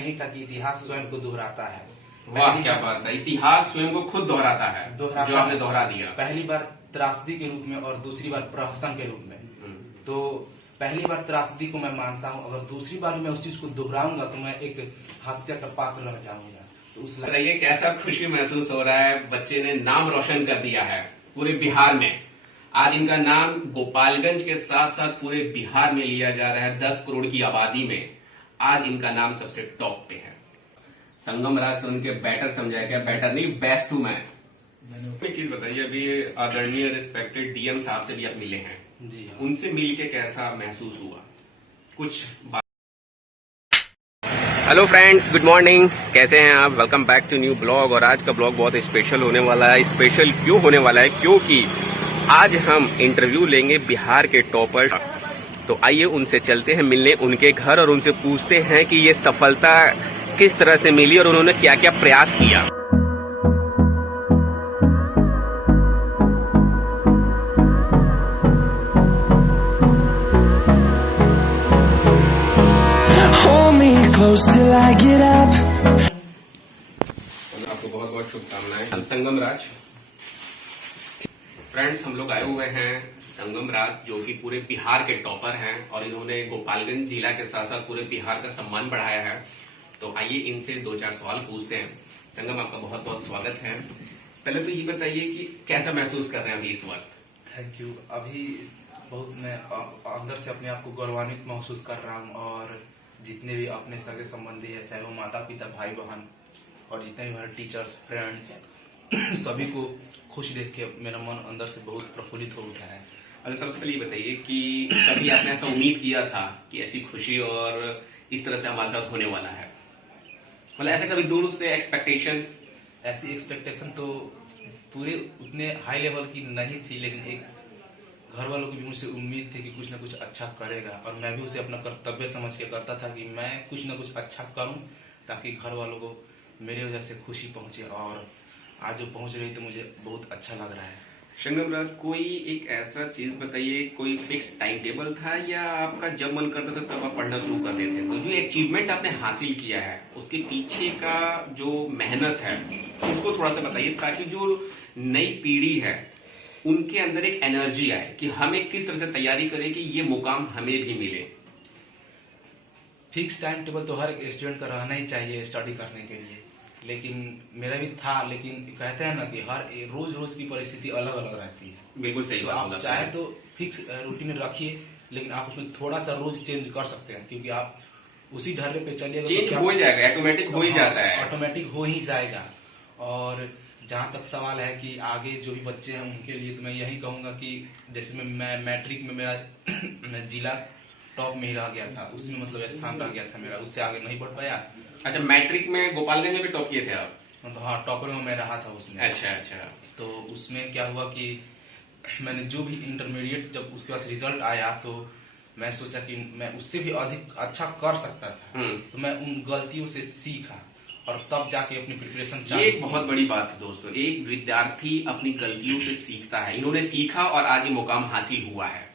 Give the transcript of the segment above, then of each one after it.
नहीं था कि इतिहास स्वयं को दोहराता है। वाह क्या बात है, इतिहास स्वयं को खुद दोहराता है, जो आपने दोहरा दिया। पहली बार त्रासदी के रूप में और दूसरी बार प्रहसन के रूप में। तो पहली बार त्रासदी को मैं मानता हूँ, अगर दूसरी बार मैं उस चीज को दोहराऊंगा तो मैं एक हास्य का पात्र बन जाऊंगा। तो उस बताइए कैसा खुशी महसूस हो रहा है, बच्चे ने नाम रोशन कर दिया है पूरे बिहार में। आज इनका नाम गोपालगंज के साथ साथ पूरे बिहार में लिया जा रहा है। 10 करोड़ की आबादी में आज इनका नाम सबसे टॉप पे है। संगम राज से उनके बैटर समझाया गया, बैटर नहीं बेस्ट हूं मैं। एक चीज बताइए, अभी आदरणीय रिस्पेक्टेड डीएम साहब से भी आप मिले हैं जी हाँ। उनसे मिलके कैसा महसूस हुआ, कुछ बात? हेलो फ्रेंड्स, गुड मॉर्निंग, कैसे हैं आप? Welcome back to new blog. और आज का ब्लॉग बहुत स्पेशल होने वाला है। स्पेशल क्यों होने वाला है? क्योंकि आज हम इंटरव्यू लेंगे बिहार के टॉपर। तो आइए उनसे चलते हैं मिलने उनके घर और उनसे पूछते हैं कि ये सफलता किस तरह से मिली और उन्होंने क्या क्या प्रयास किया। Close till I get up. आपको बहुत बहुत शुभकामनाएं। संगम राज फ्रेंड्स, हम लोग आए हुए हैं संगम राज, जो कि पूरे बिहार के टॉपर हैं और इन्होंने गोपालगंज जिला के साथ साथ पूरे बिहार का सम्मान बढ़ाया है। तो आइए इनसे 2-4 सवाल पूछते हैं। संगम, आपका बहुत बहुत स्वागत है। पहले तो ये बताइए कि कैसा महसूस कर रहे हैं अभी इस वक्त? Thank you. अभी बहुत मैं अंदर से अपने आप को गौरवान्वित महसूस कर रहा हूँ और जितने भी अपने सगे संबंधी है, चाहे वो माता पिता भाई बहन और जितने भी हमारे टीचर्स फ्रेंड्स सभी को खुश देख के मेरा मन अंदर से बहुत प्रफुल्लित हो उठा है। अरे सबसे पहले ये बताइए कि कभी आपने ऐसा उम्मीद किया था कि ऐसी खुशी और इस तरह से हमारे साथ होने वाला है? मतलब ऐसा कभी दूर से एक्सपेक्टेशन? ऐसी एक्सपेक्टेशन तो पूरे उतने हाई लेवल की नहीं थी, लेकिन एक घर वालों की भी मुझसे उम्मीद थी कि कुछ ना कुछ अच्छा करेगा और मैं भी उसे अपना कर्तव्य समझ के करता था कि मैं कुछ ना कुछ अच्छा करूं ताकि घर वालों को मेरे वजह से खुशी पहुंचे। और आज जो पहुंच रही तो मुझे बहुत अच्छा लग रहा है। संगम राज, कोई एक ऐसा चीज बताइए, कोई फिक्स टाइम टेबल था या आपका जब मन करता था तब आप पढ़ना शुरू कर देते? तो जो अचीवमेंट आपने हासिल किया है उसके पीछे का जो मेहनत है उसको थोड़ा सा बताइए, ताकि जो नई पीढ़ी है उनके अंदर एक एनर्जी आए कि हमें किस तरह से तैयारी करें कि ये मुकाम हमें भी मिले। फिक्स टाइम टेबल तो हर एक स्टूडेंट का रहना ही चाहिए स्टडी करने के लिए, लेकिन मेरा भी था। लेकिन कहते हैं ना कि हर रोज रोज की परिस्थिति अलग अलग रहती है। बिल्कुल सही बात। आप चाहे तो फिक्स रूटीन रखिए, लेकिन आप उसमें थोड़ा सा रोज चेंज कर सकते हैं, क्योंकि आप उसी ढर्रे पे चलिएगा चेंज हो जाएगा, ऑटोमेटिक हो ही जाता है, ऑटोमेटिक हो ही जाएगा। और जहां तक सवाल है कि आगे जो भी बच्चे हैं उनके लिए, तो मैं यही कहूंगा कि जैसे मैं मैट्रिक में मेरा जिला टॉप में ही रह गया था, उसमें मतलब स्थान रह गया था मेरा, उससे आगे नहीं बढ़ पाया। अच्छा, मैट्रिक में गोपालगंज में भी टॉप किए थे आप? तो हाँ, टॉपर में मैं रहा था उसमें। अच्छा। तो उसमें क्या हुआ कि मैंने जो भी इंटरमीडिएट जब उसके पास रिजल्ट आया तो मैं सोचा कि मैं उससे भी अधिक अच्छा कर सकता था। तो मैं उन गलतियों से सीखा और तब जाके अपनी प्रिपरेशन ये एक बहुत बड़ी बात है दोस्तों, एक विद्यार्थी अपनी गलतियों से सीखता है। इन्होंने सीखा और आज ये मुकाम हासिल हुआ है।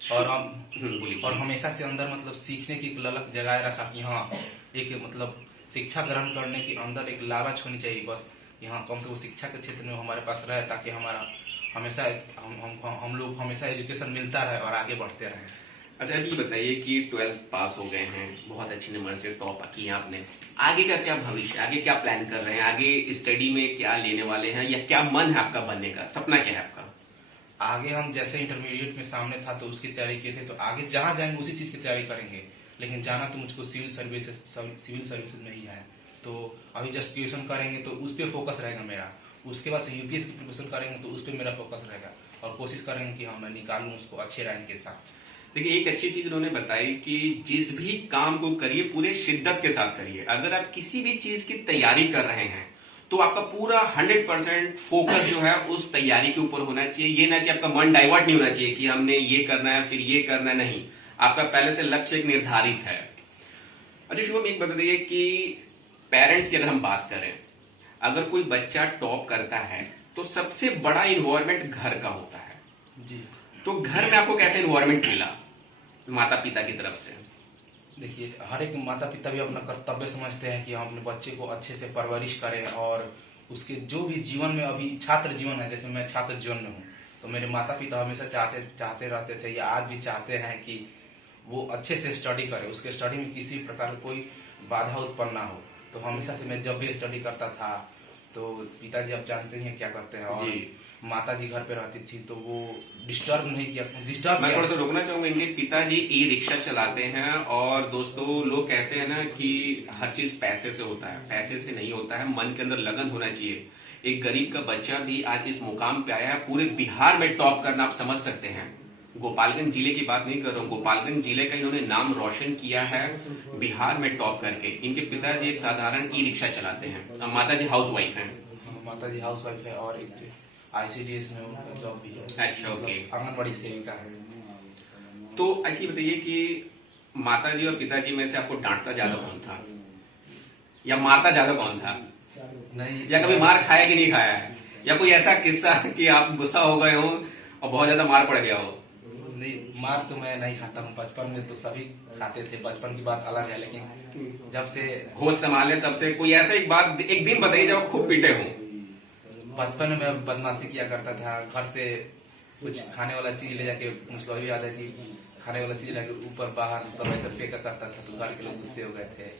और हमेशा से अंदर मतलब सीखने की एक ललक जगाए रखा कि हाँ, एक मतलब शिक्षा ग्रहण करने के अंदर एक लालच होनी चाहिए। बस यहाँ कम से कम शिक्षा के क्षेत्र में हमारे पास रहे, ताकि हमारा हमेशा हम लोग हमेशा एजुकेशन मिलता रहे और आगे बढ़ते रहे। अच्छा, अभी बताइए कि 12th पास हो गए हैं, बहुत अच्छे नंबर से टॉप किया आपने, आगे का क्या भविष्य, आगे क्या प्लान कर रहे हैं, आगे स्टडी में क्या लेने वाले हैं या क्या मन है आपका बनने का, सपना क्या है आपका? आगे हम जैसे इंटरमीडिएट में सामने था तो उसकी तैयारी किए थे, तो आगे जहां जाएंगे उसी चीज की तैयारी करेंगे। लेकिन जाना तो मुझको सिविल सर्विसेज में ही है, तो अभी जस्ट ग्रेजुएशन करेंगे तो उस पर फोकस रहेगा मेरा। उसके बाद यूपीएससी की प्रिपरेशन करेंगे तो उस पर मेरा फोकस रहेगा और कोशिश करेंगे कि हाँ, मैं निकालूं उसको अच्छे रैंक के साथ। देखिए, एक अच्छी चीज उन्होंने बताई कि जिस भी काम को करिए पूरे शिद्दत के साथ करिए। अगर आप किसी भी चीज की तैयारी कर रहे हैं तो आपका पूरा 100% फोकस जो है उस तैयारी के ऊपर होना चाहिए। ये ना कि आपका मन डाइवर्ट नहीं होना चाहिए कि हमने ये करना है फिर ये करना है, नहीं, आपका पहले से लक्ष्य एक निर्धारित है। अच्छा शुभम, एक बताइए कि पेरेंट्स की अगर हम बात करें, अगर कोई बच्चा टॉप करता है तो सबसे बड़ा इन्वायरमेंट घर का होता है। जी, तो घर में आपको कैसे इन्वायरमेंट मिला माता पिता की तरफ से? देखिए, हर एक माता पिता भी अपना कर्तव्य समझते हैं कि हम अपने बच्चे को अच्छे से परवरिश करें, और उसके जो भी जीवन में अभी छात्र जीवन है, जैसे मैं छात्र जीवन में हूँ, तो मेरे माता पिता हमेशा चाहते रहते थे या आज भी चाहते हैं कि वो अच्छे से स्टडी करे, उसके स्टडी में किसी प्रकार का कोई बाधा उत्पन्न ना हो। तो हमेशा से मैं जब भी स्टडी करता था तो पिताजी आप जानते ही हैं क्या करते हैं, और जी। माता जी घर पे रहती थी तो वो डिस्टर्ब नहीं किया, डिस्टर्ब मैं थोड़ा सा रोकना चाहूंगा, इनके पिताजी ई रिक्शा चलाते हैं, और दोस्तों लोग कहते हैं ना कि हर चीज पैसे से होता है, पैसे से नहीं होता है, मन के अंदर लगन होना चाहिए। एक गरीब का बच्चा भी आज इस मुकाम पे आया है, पूरे बिहार में टॉप करना आप समझ सकते हैं। गोपालगंज जिले की बात नहीं कर रहा हूँ, गोपालगंज जिले का इन्होंने नाम रोशन किया है बिहार में टॉप करके। इनके पिताजी एक साधारण ई रिक्शा चलाते हैं, माता जी हाउस वाइफ है। माता जी हाउस वाइफ है, और एक ICDS में उनका जॉब भी है। अच्छा, ओके। आंगनबाड़ी सेविका है। तो अच्छी बताइए कि माता जी और पिताजी में से आपको डांटता ज्यादा कौन था, या मारता ज्यादा कौन था? नहीं, या कभी मार खाया कि नहीं खाया है, या कोई ऐसा किस्सा कि आप गुस्सा हो गए हो और बहुत ज्यादा मार पड़ गया हो? नहीं, मार तो मैं नहीं खाता हूँ। बचपन में तो सभी खाते थे, बचपन की बात अलग है, लेकिन जब से होश संभाले तब से कोई ऐसा एक दिन बताइए जब आप खूब पीटे हो। बचपन में मैं बदमाशी किया करता था, घर से कुछ खाने वाला चीज ले जाके, मुझको अभी याद है कि खाने वाला चीज लेके ऊपर बाहर मतलब ऐसा फेंका करता था, तो घर के लोग गुस्से हो गए थे,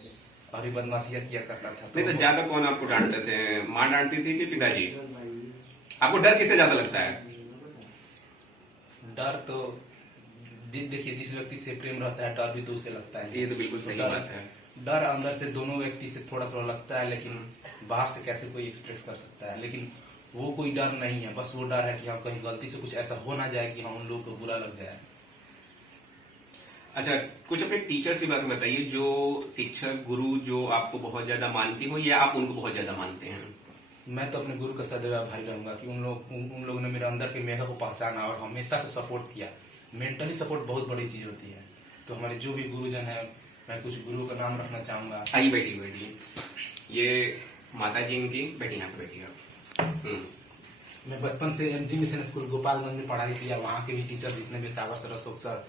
और भी बदमाशियां किया करता था। नहीं तो ज्यादा कौन आपको डांटते थे, माँ डांटती थी कि पिताजी? आपको डर किससे ज्यादा लगता है? डर तो देखिए, जिस व्यक्ति से प्रेम रहता है डर भी तो उसे लगता है। ये तो बिल्कुल सही बात है। डर अंदर से दोनों व्यक्ति से थोड़ा थोड़ा लगता है, लेकिन बाहर से कैसे कोई एक्सप्रेस कर सकता है। लेकिन वो कोई डर नहीं है, बस वो डर है कि हाँ कहीं गलती से कुछ ऐसा हो ना जाए कि हाँ उन लोगों को बुरा लग जाए। अच्छा, कुछ अपने टीचर से बात बताइए, जो शिक्षक गुरु जो आपको बहुत ज्यादा मानती हो, या आप उनको बहुत ज्यादा मानते हैं? मैं तो अपने गुरु का सदैव आभारी रहूंगा कि उन लोगों ने मेरे अंदर के मेघा को पहचाना और हमेशा से सपोर्ट किया। मेंटली सपोर्ट बहुत बड़ी चीज होती है। तो हमारे जो भी गुरुजन है, मैं कुछ गुरु का नाम रखना चाहूंगा। आइए बैठिए। ये माता जी इनकी, बैठिए यहाँ पे बैठिए। मैं बचपन से MG मिशन स्कूल गोपालगंज में पढ़ाई किया, वहाँ के भी टीचर जितने भी सागर सर, अशोक सर,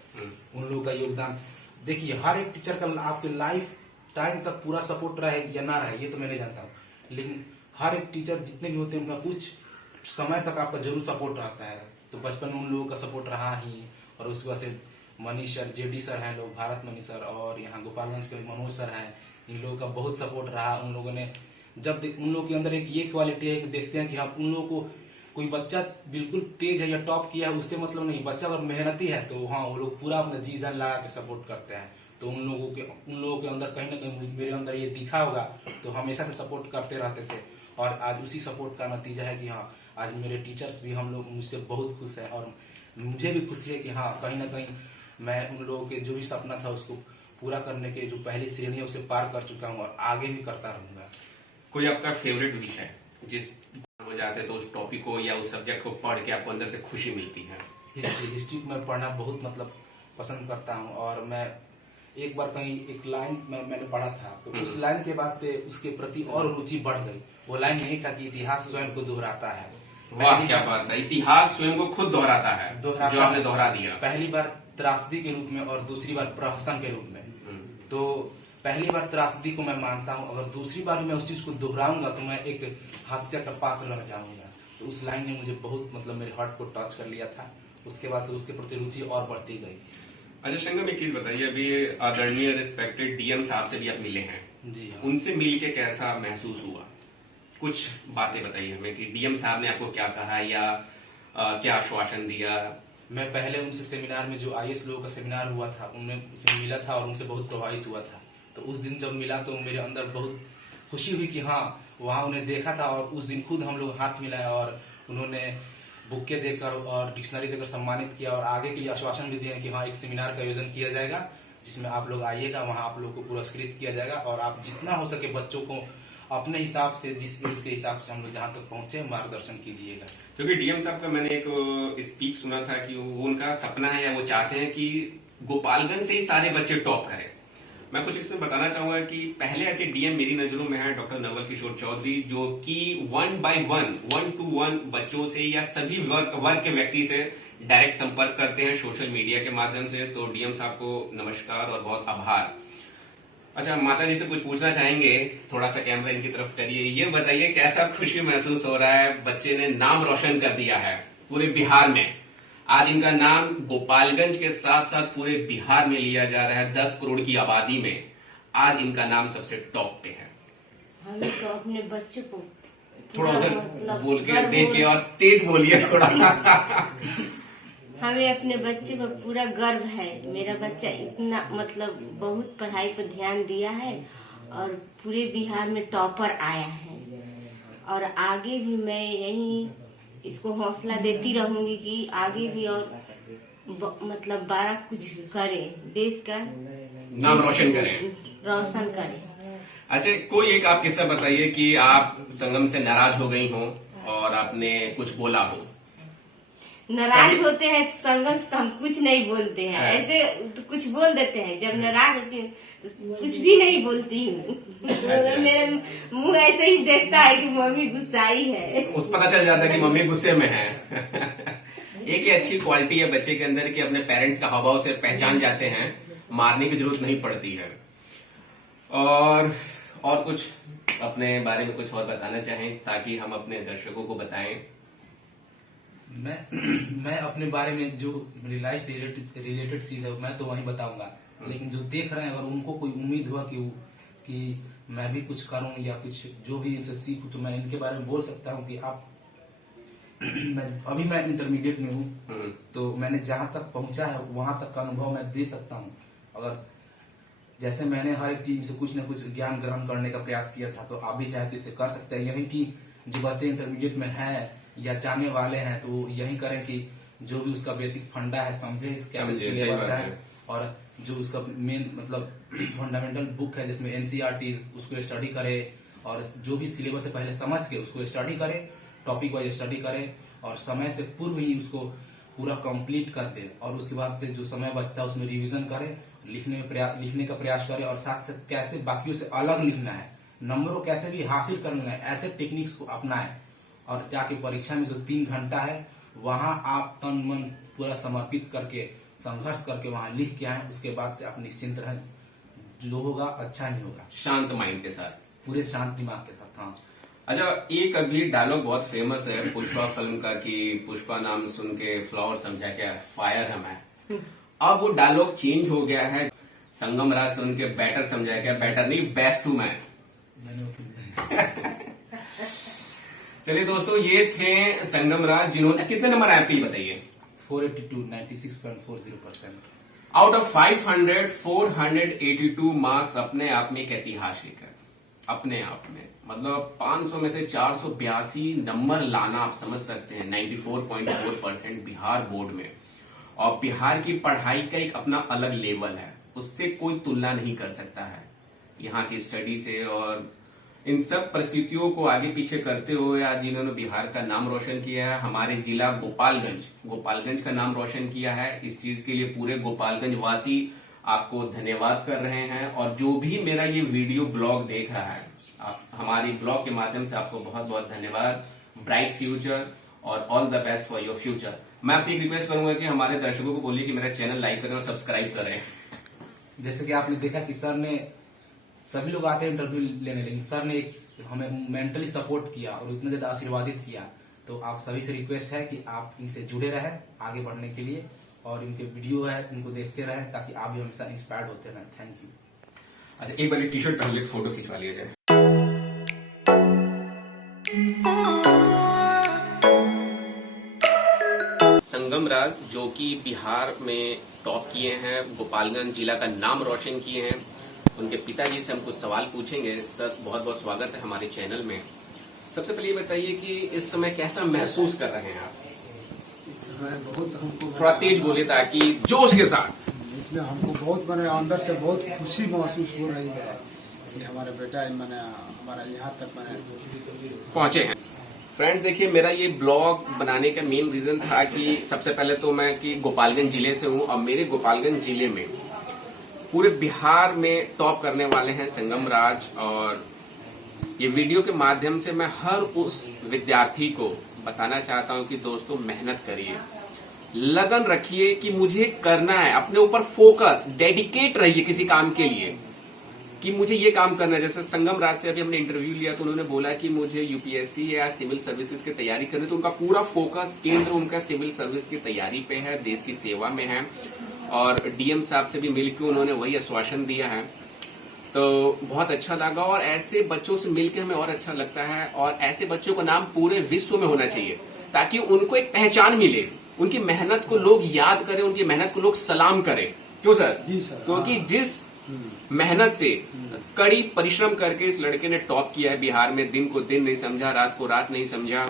उन लोगों का योगदान देखिए। हर एक टीचर का आपके लाइफ टाइम तक पूरा सपोर्ट रहे या ना रहे ये तो मैं नहीं जानता हूँ, लेकिन हर एक टीचर जितने भी होते हैं उनका कुछ समय तक आपका जरूर सपोर्ट रहता है। तो बचपन में उन लोगों का सपोर्ट रहा ही, और उसके बाद से मनीष सर, JD सर हैं लोग, भारत मनीष सर, और यहाँ गोपालगंज के मनोज सर हैं, इन लोगों का बहुत सपोर्ट रहा। उन लोगों ने जब उन लोगों के अंदर एक ये क्वालिटी है कि देखते हैं कि हम उन लोगों को, कोई बच्चा बिल्कुल तेज है या टॉप किया है उससे मतलब नहीं, बच्चा अगर मेहनती है तो हाँ वो लोग पूरा अपना जी जान लगा के सपोर्ट करते हैं। तो उन लोगों के अंदर कहीं ना कहीं मेरे अंदर ये दिखा होगा, तो हमेशा से सपोर्ट करते रहते थे, और आज उसी सपोर्ट का नतीजा है कि हाँ आज मेरे टीचर्स भी, हम लोग मुझसे बहुत खुश हैं, और मुझे भी खुशी है कि हाँ कहीं ना कहीं मैं उन लोगों के जो भी सपना था उसको पूरा करने के जो पहली श्रेणी है उसे पार कर चुका हूँ, और आगे भी करता रहूंगा। कोई आपका फेवरेट विषय जिस हो जाते हैं तो उस टॉपिक को या उस सब्जेक्ट को पढ़ के आपको अंदर से खुशी मिलती है? हिस्ट्री में पढ़ना बहुत मतलब पसंद करता हूँ, और मैं एक बार कहीं एक लाइन मैंने पढ़ा था, तो उस लाइन के बाद से उसके प्रति और रुचि बढ़ गई। वो लाइन यही था कि इतिहास स्वयं को दोहराता है। वाह क्या बात है, इतिहास स्वयं को खुद दोहराता है, जो आपने दोहरा दिया। पहली बार त्रासदी के रूप में और दूसरी बार प्रहसन के रूप में। तो पहली बार त्रासदी को मैं मानता हूँ, अगर दूसरी बार मैं उस चीज को दोहराऊंगा तो मैं एक हास्य का पात्र लग जाऊंगा। तो उस लाइन ने मुझे बहुत मतलब मेरे हार्ट को टच कर लिया था। उसके बाद से उसके प्रति रुचि और बढ़ती गई। अच्छा संगम, एक चीज बताइए, अभी आदरणीय रिस्पेक्टेड DM साहब से भी आप मिले हैं, जी हाँ। उनसे मिल के कैसा महसूस हुआ? कुछ बातें बताइए हमें कि DM साहब ने आपको क्या कहा या क्या आश्वासन दिया? मैं पहले उनसे सेमिनार में, जो IAS लोगों का सेमिनार हुआ था, उनमें उसमें मिला था और उनसे बहुत प्रभावित हुआ था। तो उस दिन जब मिला तो मेरे अंदर बहुत खुशी हुई कि हाँ वहाँ उन्हें देखा था, और उस दिन खुद हम लोग हाथ मिलाए और उन्होंने बुके देकर और डिक्शनरी देकर सम्मानित किया, और आगे के लिए आश्वासन भी दिया कि हाँ एक सेमिनार का आयोजन किया जाएगा जिसमें आप लोग आइएगा, वहाँ आप लोग को पुरस्कृत किया जाएगा, और आप जितना हो सके बच्चों को अपने हिसाब से, जिस एज के हिसाब से हम लोग जहाँ तक पहुंचे, मार्गदर्शन कीजिएगा। क्योंकि DM साहब का मैंने एक स्पीच सुना था कि वो उनका सपना है या वो चाहते हैं कि गोपालगंज से ही सारे बच्चे टॉप करें। मैं कुछ इसमें बताना चाहूंगा कि पहले ऐसे DM मेरी नजरों में है डॉक्टर नवल किशोर चौधरी, जो कि 1 by 1 बच्चों से या सभी वर्ग के व्यक्ति से डायरेक्ट संपर्क करते हैं सोशल मीडिया के माध्यम से। तो DM साहब को नमस्कार और बहुत आभार। अच्छा, माता जी से कुछ पूछना चाहेंगे, थोड़ा सा कैमरा इनकी तरफ करिए। ये बताइए कैसा खुशी महसूस हो रहा है, बच्चे ने नाम रोशन कर दिया है पूरे बिहार में। आज इनका नाम गोपालगंज के साथ साथ पूरे बिहार में लिया जा रहा है। 10 करोड़ की आबादी में आज इनका नाम सबसे टॉप पे है। हमें तो अपने बच्चे को थोड़ा उधर मतलब बोल के गर्व देख के और तेज बोलिए थोड़ा। हमें अपने बच्चे पर पूरा गर्व है। मेरा बच्चा इतना मतलब बहुत पढ़ाई पर ध्यान दिया है और पूरे बिहार में टॉपर आया है। और आगे भी मैं यही इसको हौसला देती रहूंगी कि आगे भी और मतलब बड़ा कुछ करे, देश का नाम रोशन करें। रोशन करे। अच्छा, कोई एक आप किस्सा बताइए कि आप संगम से नाराज हो गई हो और आपने कुछ बोला हो। नाराज होते हैं संघर्ष तो हम कुछ नहीं बोलते हैं, ऐसे तो कुछ बोल देते हैं। जब नाराज होती हूँ तो कुछ भी नहीं बोलती हूँ। मगर मेरा मुंह ऐसे ही देखता है कि मम्मी गुस्साई है। उस पता चल जाता है कि मम्मी गुस्से में है। एक ये अच्छी क्वालिटी है बच्चे के अंदर कि अपने पेरेंट्स का हाव भाव से पहचान जाते हैं, मारने की जरूरत नहीं पड़ती है। और कुछ अपने बारे में कुछ और बताना चाहें ताकि हम अपने दर्शकों को बताएं। मैं अपने बारे में जो मेरी लाइफ से रिलेटेड चीज है मैं तो वही बताऊंगा, लेकिन जो देख रहे हैं अगर उनको कोई उम्मीद हुआ कि मैं भी कुछ करूं या कुछ जो भी इनसे सीखूं तो मैं इनके बारे में बोल सकता हूं कि आप मैं इंटरमीडिएट में हूं, तो मैंने जहां तक पहुंचा है वहां तक का अनुभव मैं दे सकता हूं। अगर जैसे मैंने हर एक चीज से कुछ न कुछ ज्ञान ग्रहण करने का प्रयास किया था तो आप भी चाहे तो इससे कर सकते हैं। यही कि जो बच्चे इंटरमीडिएट में है या जाने वाले हैं तो यही करें कि जो भी उसका बेसिक फंडा है समझे कैसे सिलेबस है, और जो उसका मेन मतलब फंडामेंटल बुक है जिसमें एनसीईआरटी उसको स्टडी करे, और जो भी सिलेबस है पहले समझ के उसको स्टडी करे, टॉपिक वाइज स्टडी करे और समय से पूर्व ही उसको पूरा कंप्लीट कर दे। और उसके बाद से जो समय बचता है उसमें रिवीजन करे, लिखने का प्रयास करे, और साथ साथ कैसे बाकियों से अलग लिखना है, नंबरों कैसे भी हासिल करना है, ऐसे टेक्निक्स को अपनाएं। और जाके परीक्षा में जो 3 घंटा है वहां आप तन मन पूरा समर्पित करके संघर्ष करके वहां लिख के आए। उसके बाद से आप निश्चिंत रहें, जो होगा अच्छा ही होगा, शांत माइंड के साथ, पूरे शांत दिमाग के साथ। हाँ। अच्छा, एक अभी डायलॉग बहुत फेमस है पुष्पा फिल्म का कि पुष्पा नाम सुन के फ्लावर समझा क्या फायर है मैं। अब वो डायलॉग चेंज हो गया है, संगम राज सुन के बैटर समझा क्या बैटर नहीं बेस्ट हूं मैं। चलिए दोस्तों, ये थे संगम राज जिन्होंने कितने नंबर आए आपके बताइए। 482 96.40%। आउट ऑफ 500 482 मार्क्स अपने आप में एक ऐतिहास लिखा अपने आप में, मतलब 500 में से 482 नंबर लाना आप समझ सकते हैं। 94.4% बिहार बोर्ड में, और बिहार की पढ़ाई का एक अपना अलग लेवल है, उससे कोई तुलना नहीं कर सकता है यहाँ की स्टडी से। और इन सब परिस्थितियों को आगे पीछे करते हुए आज इन्होंने बिहार का नाम रोशन किया है, हमारे जिला गोपालगंज का नाम रोशन किया है। इस चीज के लिए पूरे गोपालगंज वासी आपको धन्यवाद कर रहे हैं। और जो भी मेरा ये वीडियो ब्लॉग देख रहा है, आप हमारी ब्लॉग के माध्यम से आपको बहुत बहुत धन्यवाद। ब्राइट फ्यूचर और all the best for your future. मैं आपसे एक रिक्वेस्ट करूंगा कि हमारे दर्शकों को बोलिए कि मेरा चैनल लाइक करें और सब्सक्राइब करें। जैसे कि आपने देखा कि सर ने, सभी लोग आते हैं इंटरव्यू लेने, लेकिन सर ने हमें मेंटली सपोर्ट किया और इतना ज्यादा आशीर्वादित किया। तो आप सभी से रिक्वेस्ट है कि आप इनसे जुड़े रहें आगे बढ़ने के लिए, और इनके वीडियो है उनको देखते रहें ताकि आप भी हमेशा इंस्पायर्ड होते रहें। Thank you. अच्छा, एक बार टी शर्ट पहन ले, फोटो खिंचवा लिया जाए। संगम राज जो कि बिहार में टॉप किए हैं, गोपालगंज जिला का नाम रोशन किए हैं, उनके पिताजी से हम कुछ सवाल पूछेंगे। सर, बहुत बहुत स्वागत है हमारे चैनल में। सबसे पहले ये बताइए कि इस समय कैसा महसूस कर रहे हैं आप? इस समय बहुत हमको थोड़ा तेज बोले ताकि जोश के साथ। इसमें हमको बहुत मैंने अंदर से बहुत खुशी महसूस हो रही है कि हमारे बेटा मैंने हमारा यहाँ तक मैंने पहुंचे हैं। फ्रेंड देखिए, मेरा ये ब्लॉग बनाने का मेन रीजन था कि सबसे पहले तो मैं कि गोपालगंज जिले से हूँ, और मेरे गोपालगंज जिले में पूरे बिहार में टॉप करने वाले हैं संगम राज। और ये वीडियो के माध्यम से मैं हर उस विद्यार्थी को बताना चाहता हूं कि दोस्तों मेहनत करिए, लगन रखिए कि मुझे करना है, अपने ऊपर फोकस, डेडिकेट रहिए किसी काम के लिए। कि मुझे ये काम करना है। जैसे संगम राज से अभी हमने इंटरव्यू लिया तो उन्होंने बोला कि मुझे यूपीएससी या सिविल सर्विसेज की तैयारी करनी, तो उनका पूरा फोकस केंद्र उनका सिविल सर्विस की तैयारी पे है, देश की सेवा में है। और डीएम साहब से भी मिलकर उन्होंने वही आश्वासन दिया है, तो बहुत अच्छा लगा। और ऐसे बच्चों से मिलकर हमें और अच्छा लगता है, और ऐसे बच्चों का नाम पूरे विश्व में होना चाहिए ताकि उनको एक पहचान मिले, उनकी मेहनत को लोग याद करें, उनकी मेहनत को लोग सलाम करें। क्यों सर? जी सर। क्योंकि जिस मेहनत से कड़ी परिश्रम करके इस लड़के ने टॉप किया है बिहार में, दिन को दिन नहीं समझा, रात को रात नहीं समझा,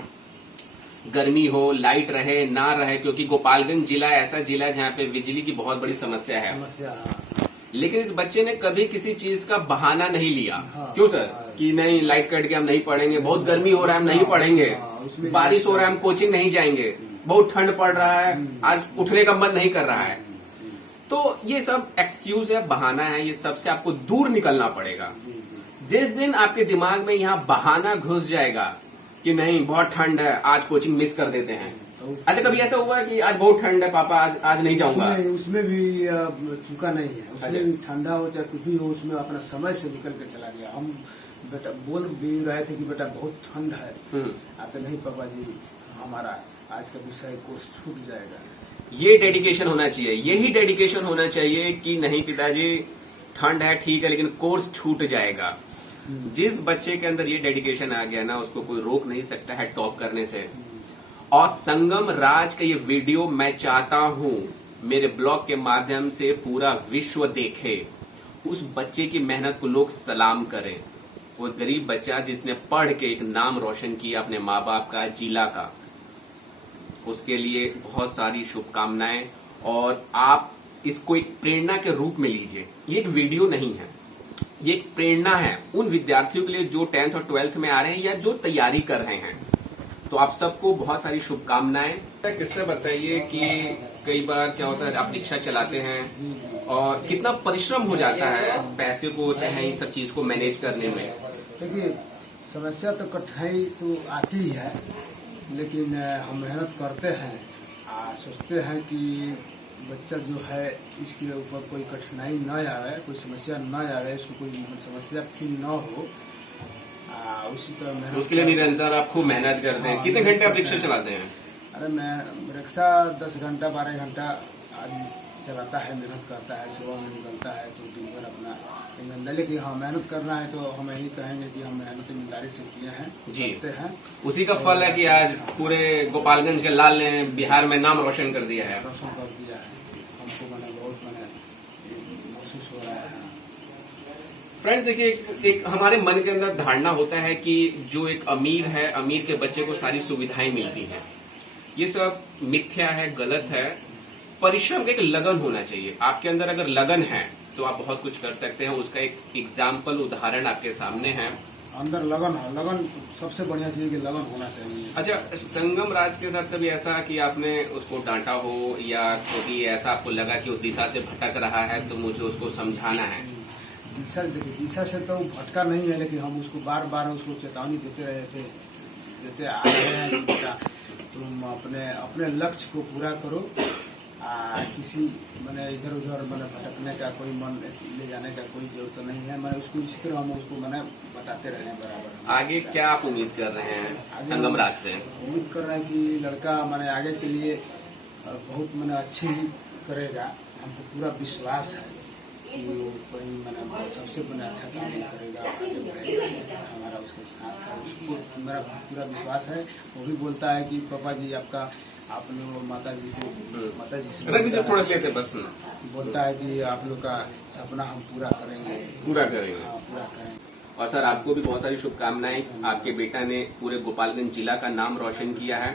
गर्मी हो, लाइट रहे ना रहे, क्योंकि गोपालगंज जिला ऐसा जिला है जहाँ पे बिजली की बहुत बड़ी समस्या है। लेकिन इस बच्चे ने कभी किसी चीज का बहाना नहीं लिया। क्यों सर? कि नहीं लाइट कट गया हम नहीं पढ़ेंगे, बहुत गर्मी हो रहा है हम नहीं पढ़ेंगे, बारिश हो रहा है हम कोचिंग नहीं जाएंगे, बहुत ठंड पड़ रहा है आज उठने का मन नहीं कर रहा है। तो ये सब एक्सक्यूज है, बहाना है, ये सबसे आपको दूर निकलना पड़ेगा। जिस दिन आपके दिमाग में यहाँ बहाना घुस जाएगा कि नहीं बहुत ठंड है आज कोचिंग मिस कर देते हैं। अच्छा कभी ऐसा हुआ कि आज बहुत ठंड है पापा आज नहीं जाऊंगा? उसमें भी चूका नहीं है, उसमें ठंडा हो चाहे कुछ भी हो, उसमें अपना समय से निकल के चला गया। हम बेटा बोल भी रहे थे कि बेटा बहुत ठंड है, आते नहीं पापा जी हमारा आज का विषय कोर्स छूट जाएगा। ये डेडिकेशन होना चाहिए, यही डेडिकेशन होना चाहिए कि नहीं पिताजी ठंड है ठीक है लेकिन कोर्स छूट जाएगा। जिस बच्चे के अंदर ये डेडिकेशन आ गया ना उसको कोई रोक नहीं सकता है टॉप करने से। और संगम राज का ये वीडियो मैं चाहता हूं मेरे ब्लॉग के माध्यम से पूरा विश्व देखे, उस बच्चे की मेहनत को लोग सलाम करें। वो गरीब बच्चा जिसने पढ़ के एक नाम रोशन किया अपने माँ बाप का, जिला का, उसके लिए बहुत सारी शुभकामनाएं। और आप इसको एक प्रेरणा के रूप में लीजिए, ये एक वीडियो नहीं है, ये एक प्रेरणा है उन विद्यार्थियों के लिए जो 10th और 12th में आ रहे हैं या जो तैयारी कर रहे हैं। तो आप सबको बहुत सारी शुभकामनाएं। किससे बताइए कि कई बार क्या होता है आप रिक्शा चलाते हैं और कितना परिश्रम हो जाता है पैसे को चाहे इन सब चीज को मैनेज करने में। देखिए समस्या तो कठिनाई तो आती ही है, लेकिन हम मेहनत करते हैं, सोचते हैं कि बच्चा जो है इसके ऊपर कोई कठिनाई न आए, कोई समस्या न आए, इसको कोई समस्या फील न हो, उसी तरह मेहनत उसके लिए निरंतर आप खूब मेहनत करते हैं। कितने घंटे आप रिक्शा चलाते हैं? अरे मैं रिक्शा 10 घंटा 12 घंटा आदमी चलाता है, मेहनत करता है, सुबह में निकलता है तो दिन भर अपना। लेकिन हाँ मेहनत करना है तो हम यही कहेंगे कि हम मेहनत ईमानदारी से किए हैं जी हैं। उसी का फल है कि आज पूरे गोपालगंज के लाल ने बिहार में नाम रोशन कर दिया है। रोशन कर दिया है, हमको बहुत महसूस हो रहा है। फ्रेंड्स देखिए एक हमारे मन के अंदर धारणा होता है कि जो एक अमीर है, अमीर के बच्चे को सारी सुविधाएं मिलती हैं। ये सब मिथ्या है, गलत है। परिश्रम का एक लगन होना चाहिए। आपके अंदर अगर लगन है तो आप बहुत कुछ कर सकते हैं। उसका एक एग्जाम्पल उदाहरण आपके सामने है। अंदर लगन है, लगन सबसे बढ़िया चीज कि लगन होना चाहिए। अच्छा संगम राज के साथ कभी ऐसा कि आपने उसको डांटा हो या कभी ऐसा आपको लगा कि वो दिशा से भटक रहा है तो मुझे उसको समझाना है? दिशा से तो भटका नहीं है, लेकिन हम उसको बार बार उसको चेतावनी देते आ रहे हैं कि बेटा तुम अपने लक्ष्य को पूरा करो, किसी इधर उधर भटकने का कोई मन ले जाने का कोई जरूरत नहीं है। मैं उसको इसी तरह हम उसको बताते रहे हैं बराबर। आगे क्या आप उम्मीद कर रहे हैं संगम राज से? उम्मीद कर रहे हैं कि लड़का आगे के लिए बहुत अच्छी करेगा। हमको पूरा विश्वास है कि वो कोई सबसे अच्छा काम करेगा, आगे बढ़ेगा, हमारा उसके साथ है, उसको मेरा पूरा विश्वास है। वो भी बोलता है कि पापा जी आप लोग माता जी से थोड़ा लेते बस बोलता है कि आप लोग का सपना हम पूरा करेंगे। हाँ, पूरा करेंगे। और सर आपको भी बहुत सारी शुभकामनाएं। आपके बेटा ने पूरे गोपालगंज जिला का नाम रोशन किया है।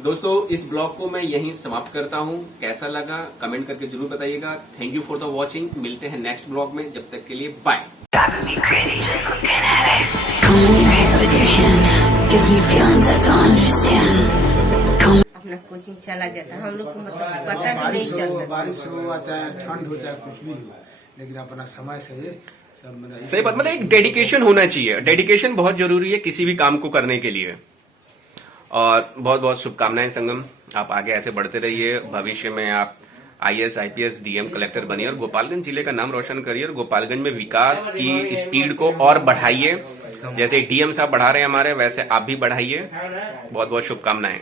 दोस्तों इस ब्लॉग को मैं यहीं समाप्त करता हूं। कैसा लगा कमेंट करके जरूर बताइएगा। Thank you for the watching. मिलते हैं नेक्स्ट ब्लॉग में, जब तक के लिए बाय। अपना कोचिंग चला जाता है, हम लोग को पता भी नहीं चलता। बारिश हो चाहे ठंड हो चाहे कुछ भी हो, लेकिन अपना समय से सब सही बात, एक डेडिकेशन होना चाहिए। डेडिकेशन बहुत जरूरी है किसी भी काम को करने के लिए। और बहुत बहुत शुभकामनाएं संगम, आप आगे ऐसे बढ़ते रहिए। भविष्य में आप IAS IPS DM कलेक्टर बनिए और गोपालगंज जिले का नाम रोशन करिए और गोपालगंज में विकास की स्पीड को और बढ़ाइए। जैसे DM साहब बढ़ा रहे हैं हमारे, वैसे आप भी बढ़ाइए। बहुत बहुत शुभकामनाएं।